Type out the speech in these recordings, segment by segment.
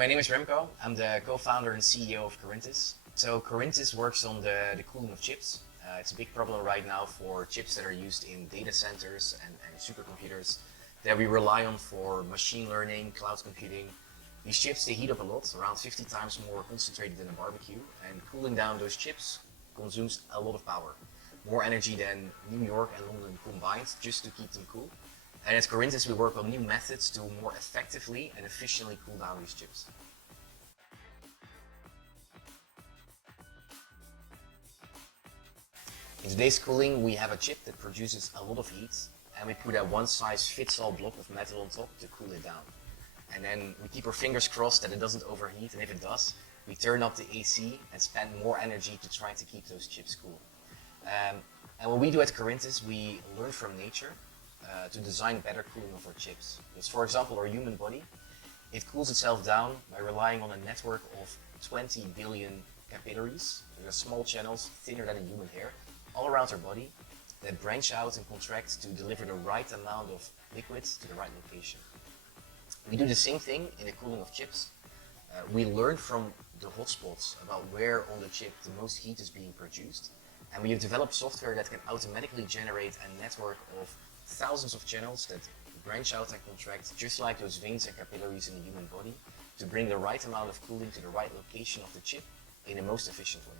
my name is Remco. I'm the co-founder and CEO of Corintis. So Corintis works on the cooling of chips. It's a big problem right now for chips that are used in data centers and supercomputers that we rely on for machine learning, cloud computing. These chips, they heat up a lot, around 50 times more concentrated than a barbecue, and cooling down those chips consumes a lot of power. More energy than New York and London combined just to keep them cool. And at Corintis, we work on new methods to more effectively and efficiently cool down these chips. In today's cooling, we have a chip that produces a lot of heat, and we put a one-size-fits-all block of metal on top to cool it down. And then we keep our fingers crossed that it doesn't overheat, and if it does, we turn up the AC and spend more energy to try to keep those chips cool. And what we do at Corintis, we learn from nature to design better cooling of our chips. Because, for example, our human body, it cools itself down by relying on a network of 20 billion capillaries. These are small channels, thinner than a human hair, all around our body that branch out and contract to deliver the right amount of liquid to the right location. We do the same thing in the cooling of chips. We learn from the hotspots about where on the chip the most heat is being produced, and we have developed software that can automatically generate a network of thousands of channels that branch out and contract just like those veins and capillaries in the human body to bring the right amount of cooling to the right location of the chip in the most efficient way.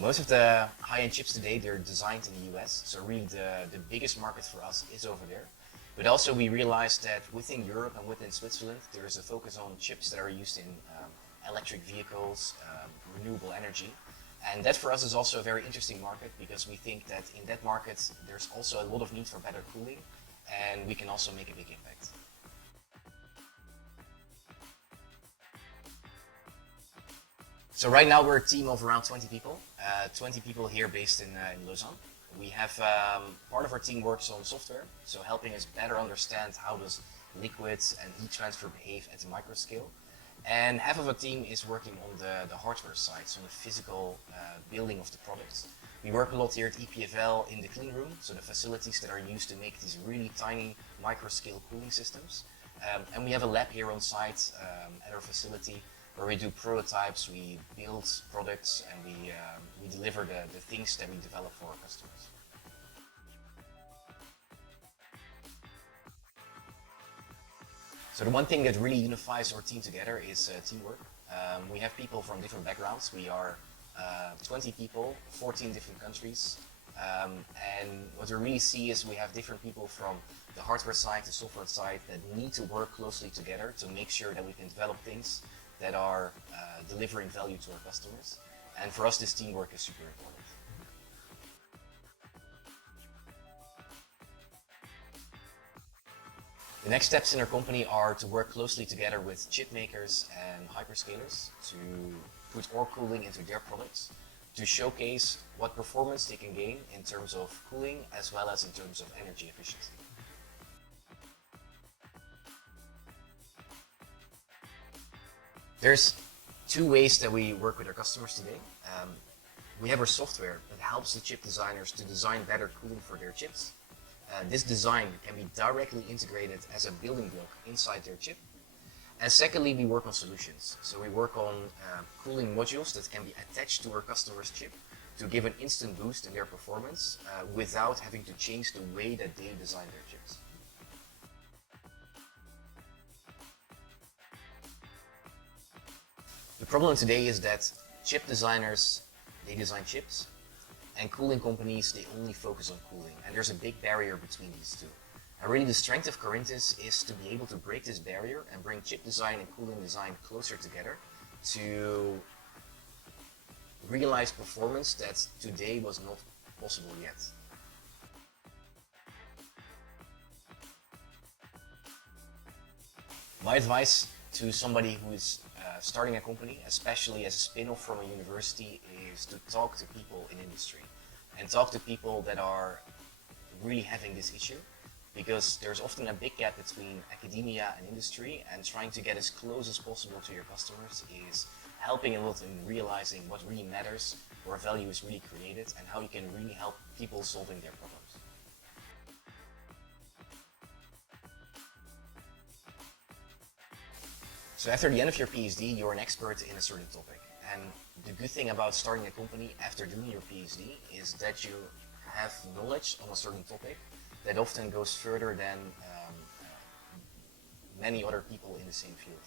Most of the high-end chips today, they're designed in the US, so really the biggest market for us is over there. But also we realized that within Europe and within Switzerland, there is a focus on chips that are used in electric vehicles, renewable energy. And that for us is also a very interesting market because we think that in that market there's also a lot of need for better cooling and we can also make a big impact. So right now we're a team of around 20 people, 20 people here based in Lausanne. We have part of our team works on software, so helping us better understand how does liquids and heat transfer behave at the micro scale. And half of our team is working on the hardware side, so on the physical building of the products. We work a lot here at EPFL in the clean room, so the facilities that are used to make these really tiny micro-scale cooling systems. And we have a lab here on site at our facility where we do prototypes, we build products, and we deliver the things that we develop for our customers. So the one thing that really unifies our team together is teamwork. We have people from different backgrounds. We are 20 people, 14 different countries. And what we really see is we have different people from the hardware side, the software side that need to work closely together to make sure that we can develop things that are delivering value to our customers. And for us, this teamwork is super important. The next steps in our company are to work closely together with chip makers and hyperscalers to put our cooling into their products, to showcase what performance they can gain in terms of cooling as well as in terms of energy efficiency. There's two ways that we work with our customers today. We have our software that helps the chip designers to design better cooling for their chips. This design can be directly integrated as a building block inside their chip. And secondly, we work on solutions. So we work on cooling modules that can be attached to our customer's chip to give an instant boost in their performance without having to change the way that they design their chips. The problem today is that chip designers, they design chips, and cooling companies, they only focus on cooling, and there's a big barrier between these two. And really the strength of Corintis is to be able to break this barrier and bring chip design and cooling design closer together to realize performance that today was not possible yet. My advice to somebody who is starting a company, especially as a spin-off from a university, is to talk to people in industry and talk to people that are really having this issue, because there's often a big gap between academia and industry, and trying to get as close as possible to your customers is helping a lot in realizing what really matters, where value is really created, and how you can really help people solving their problems. So after the end of your PhD, you're an expert in a certain topic. And the good thing about starting a company after doing your PhD is that you have knowledge on a certain topic that often goes further than many other people in the same field.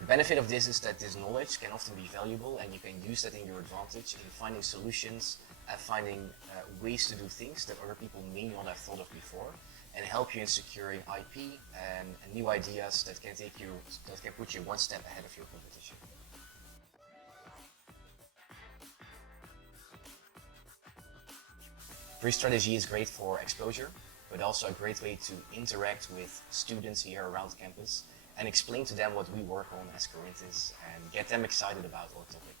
The benefit of this is that this knowledge can often be valuable and you can use that in your advantage in finding solutions and finding ways to do things that other people may not have thought of before, and help you in securing IP and new ideas that can put you one step ahead of your competition. Prix Strategy is great for exposure, but also a great way to interact with students here around campus and explain to them what we work on as Corintis and get them excited about our topic.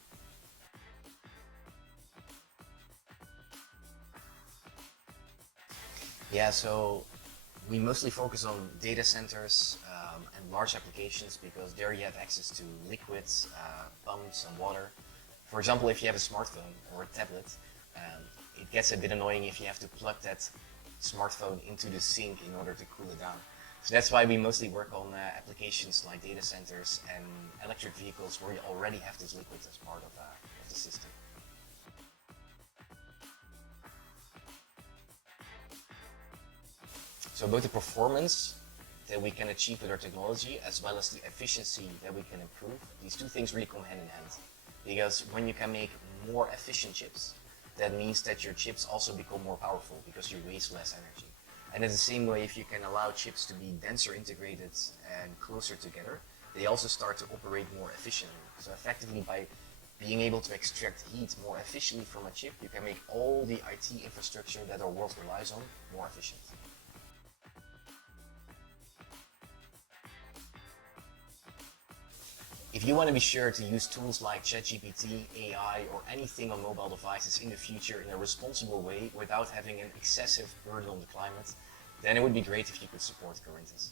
Yeah, so we mostly focus on data centers and large applications because there you have access to liquids, pumps and water. For example, if you have a smartphone or a tablet, it gets a bit annoying if you have to plug that smartphone into the sink in order to cool it down. So that's why we mostly work on applications like data centers and electric vehicles where you already have this liquid as part of the system. So both the performance that we can achieve with our technology as well as the efficiency that we can improve, these two things really come hand in hand. Because when you can make more efficient chips, that means that your chips also become more powerful because you waste less energy. And in the same way, if you can allow chips to be denser integrated and closer together, they also start to operate more efficiently. So effectively, by being able to extract heat more efficiently from a chip, you can make all the IT infrastructure that our world relies on more efficient. If you want to be sure to use tools like ChatGPT, AI, or anything on mobile devices in the future in a responsible way without having an excessive burden on the climate, then it would be great if you could support Corintis.